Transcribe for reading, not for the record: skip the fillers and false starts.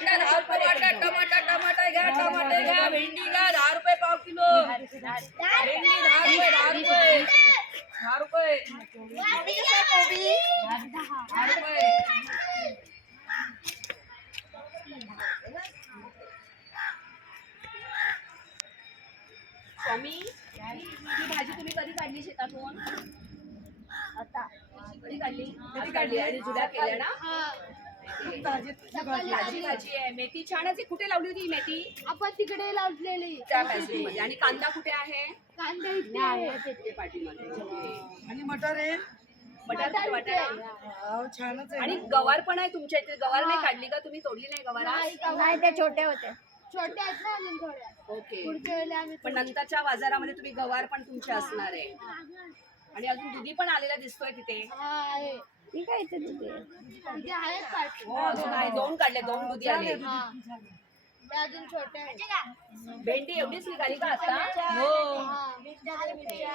Tomato 10 रुपये वाटा, tomato घ्या, टमाटे घ्या, भेंडी घ्या 10 रुपये पाव किलो, भेंडी 10 रुपये 10 रुपये 10 रुपये, कोबी कसं आहे कोबी 10 रुपये. स्वामी ही भाजी तुम्ही कधी काढली शेतातून? आता कधी काढली आणि जुड्या केल्या ना. भाजी आहे. मेथी छानच आहे. कुठे लावली होती ही मेथी? आपण तिकडे लावलेली त्या पॅसेजमध्ये. आणि कांदा कुठे आहे? कांदा इथे आहे. पाठीमध्ये. आणि मटर आहे. बटाटा छानच आहे. आणि गवार पण आहे तुमच्या इथे. गवार नाही काढली का तुम्ही? तोडली नाही गवार? नाही त्या छोट्या होत्या. छोट्या आहेत ना अजून थोड्या. ओके. पुढच्या वेळेला आम्ही पण नंतरच्या बाजारामध्ये तुम्ही गवार पण तुमचे असणार आहे. आणि अजून दुधी पण आलेला दिसतोय तिथे. आहे. ठीक आहे इथे तिथे आहेत पाठ. हो अजून आहे. 2 काढले, 2 दुधी आले. त्या अजून छोट्या आहेत. भेंडी एवढीच निघाली का आता? हो.